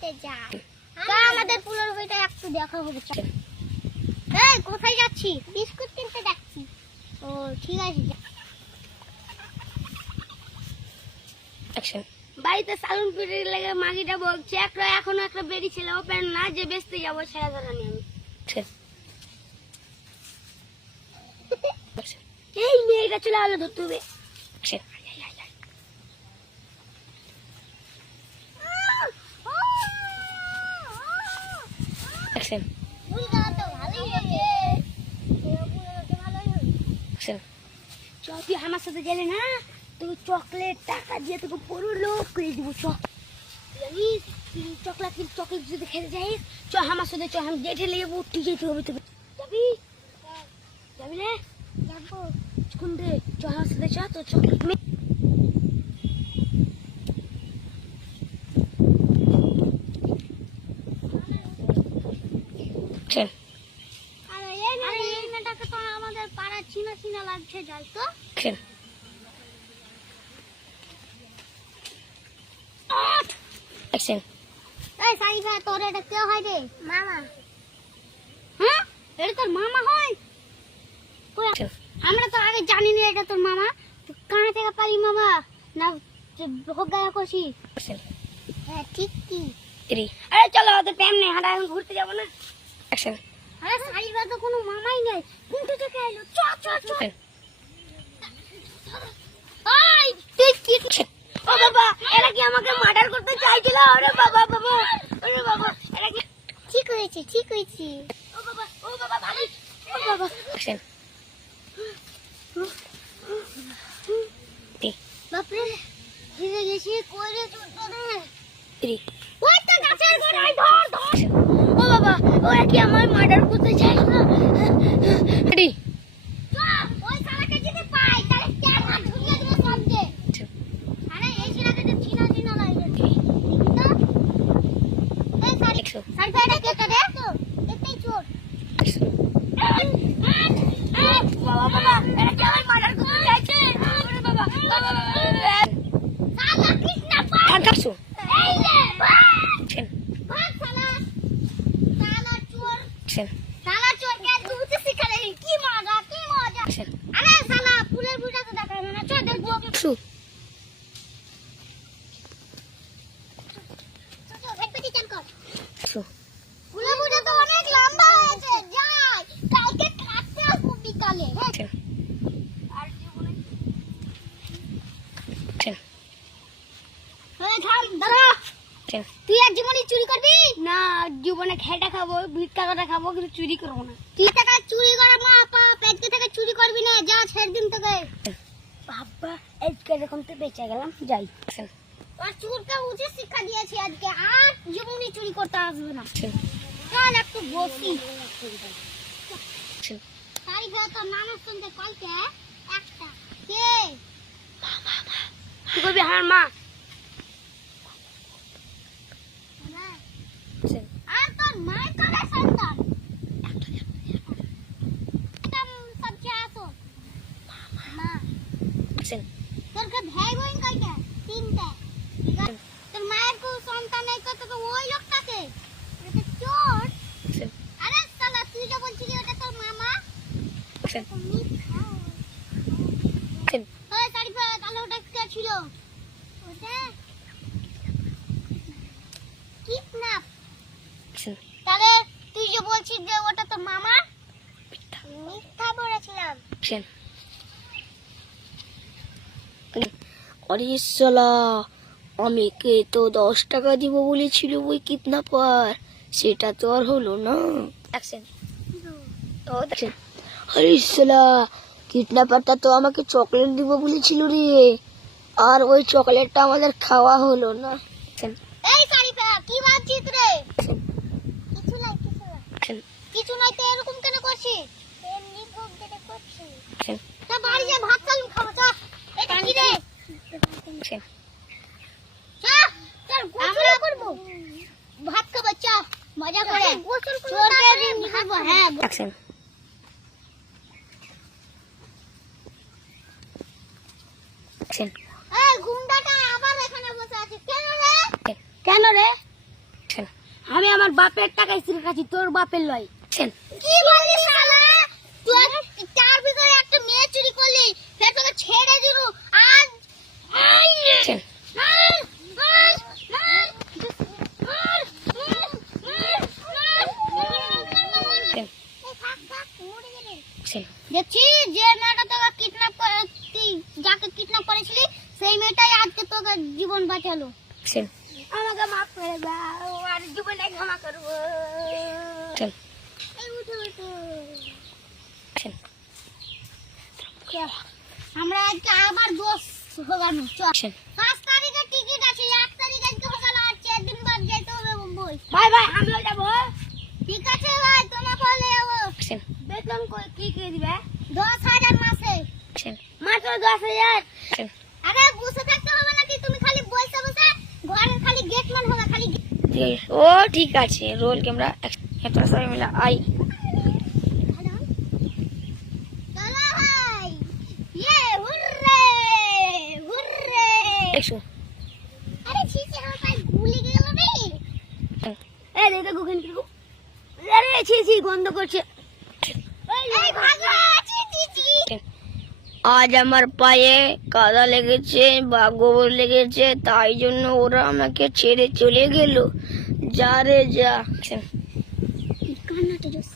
কিনতে যাই। আমাদের পুরোর বইটা একটু দেখা হবে। এই কোথায় যাচ্ছি? বিস্কুট কিনতে যাচ্ছি। ও ঠিক আছে। বাড়িতে সালুন পিড়ির লেগে মাগিটা বলছে এখনো একটা বেরি ছিল ওপেন না যে বেচতে যাবো সেরা ধরানি আমি। এই মেয়েটা চলে আলো ধরতে হবে। তুই আমার সাথে গেলে না তুই চকলেট টাকা দিয়ে তোকে পুরো লোক করে দিব। জানিস তুই চকলেট যদি খেতে যাইস চ আমার সাথে চ আমি জেঠে লেগে উঠতে যেতে হবে। তোকে যাবি যাবি রে? যাবো। কোন রে? চ আমার সাথে চ তোর চকলেট আমাদের পাড়া চিনা চিনা লাগছে। যাই তো তোর এটা কেউ হয় রে? মামা। হ্যাঁ এটা তোর মামা হয়? আমরা তো আগে জানি না এটা তোর মামা। কানা থেকে পারি মামা না গায়া করছি। হ্যাঁ ঠিক কি। আরে চলো ওদের প্যান নেই হাঁটা এখন ঘুরতে যাবো না। আরে সাইবা তো কোনো মামাই নেই। কিন্তু থেকে এলো চ চ চ। ওই তুই কি? ও বাবা এরা কি আমাকে মার্ডার করতে চাইছিল? আরে বাবা বাবা আরে বাবা এরা কি? ঠিক হয়েছে ঠিক হয়েছে। ও বাবা ভাবি ও বাবা বাপরে ভিজে গেছি কইরে তোরে ওই তো গাছের গোড়ায় ধর ধর। ও বাবা ওরা কি আমার মার্ডার করতে চাইছিল? রেডি ওই শালাকে যদি পাই তাহলে কেন হাত ঝুলিয়ে দেব সামনে। আরে এই শালাকে তো চিনা চিনা লাগে না। এই সারি সারিটা কে করে তো এতেই চোর। বাবা বাবা এরা কি আমার মার্ডার করতে চাইছে? আরে বাবা বাবা শালা কৃষ্ণা পা কাটছো এই লে ভাগ শালা শালা চোর শালা চোর কে দুধ শিখালে কি মজা কি মজা। আরে শালা ফুলের বুটা তো দেখায় না চল দেখবো কিছু। ফুলের বুটা তো অনেক লম্বা হয়েছে। যাই কালকে কাটতে আসবো বিকালে। আর জীবনে তুই আর জীবনে চুরি করবি না? জীবনে খেটা খাবো ভিক্ষা করে খাবো কিন্তু চুরি করবো না। তুই টাকা চুরি করে মা পেটকে থেকে চুরি করবি না। যা ছেড়ে দিন তোকে। বাবা আজকে এরকম তো বেঁচে গেলাম। যাই আর চুরকে উচিত শিক্ষা দিয়েছি আজকে আর জীবনে চুরি করতে আসবে না। চল একটু বসি। তাই তো নানার সঙ্গে কালকে একটা কে কি করবি? আমার মা আর তোর মায়ের কাছে সন্তান সবচেয়ে আসো মা তোর কে ভাই বোন কয়টা? তিনটা। তোর মায়ের কো সন্তান নাই তো তোকে ওই লোকটাকে এটা চোর। আরে শালা তুই যে বলছিলি ওটা তোর মামা। তুমি খাও ওই তারিফা তাহলে ওটা কে ছিল? ওটা কিডন্যাপ। তাহলে তুই যে বলছিস যে ওটা তোর মামা? মিথ্যা বলেছিলাম। আরে শালা আমি কে তো 10 টাকা দিব বলেছিল ওই কিডন্যাপার, সেটা তো আর হলো না। আরে শালা কিডন্যাপারটা তো আমাকে চকলেট দিব বলেছিল রে, আর ওই চকলেটটা আমাদের খাওয়া হলো না। এই সারিফা কি ভাবছিস রে? কিছু না কিছু নাই তো এরকম কেন করছিস? এমনি ঘুম থেকে করছি। তা বাড়ি যা ভাত চালু খাবো চল। এটা কি রে? চল গোসল করব। ভাত খাবো চল মজা করে গোসল করব। চোরকে নিব। হ্যাঁ এই গুন্ডাটা আবার এখানে বসে আছে কেন রে? কেন রে? আমি আমার বাপের টাকায় সিগারেট খাচ্ছি, তোর বাপের লয়। কি বলিস শালা? তুই তার ভিতরে একটা মেয়ে চুরি করলি, ফের তোকে ছেড়ে দিল। আজ দেখছি যে মেয়েটা তোকে কিডন্যাপ করে, তুই যাকে কিডন্যাপ করেছিলি সেই মেয়েটাই আজকে তোকে জীবন বাঁচালো। আমাকে মাফ করে দাও, আর জীবনে ক্ষমা করবো। এই উঠো উঠো। চল, আমরা আজকে আবার দোষ হবানো। চল, 5 তারিখে টিকিট আছে, 8 তারিখ আজকে হয়ে গেল, আর 4 দিন বাদ যেতে হবে মুম্বাই। ভাই ভাই আমরা যাবো। ঠিক আছে ভাই, তোমাকে বলে যাবো। বেতন কি কি দিবে? 10,000 মাসে। মাত্র 10,000। আরে বসে থাকতে হবে নাকি? তুমি খালি বসে বসে ঘরের খালি গেটম্যান হবে, খালি ও ঠিক আছে, রোল ক্যামেরা এতটা সবাই মিলে আই। চলো ভাই, ইয়ে হুররে হুররে। দেখছো? আরে ছিছি, আমার পায়ে গুলি গেল রে। এই দেখো গুগন কি গো। আরে ছি গন্ধ করছে। এই ভাগো, ছিছি। আজ আমার পায়ে কাদা লেগেছে বা গোবর লেগেছে, তাই জন্য ওরা আমাকে ছেড়ে চলে গেল। যা রে যা। কান্নাটা জোস।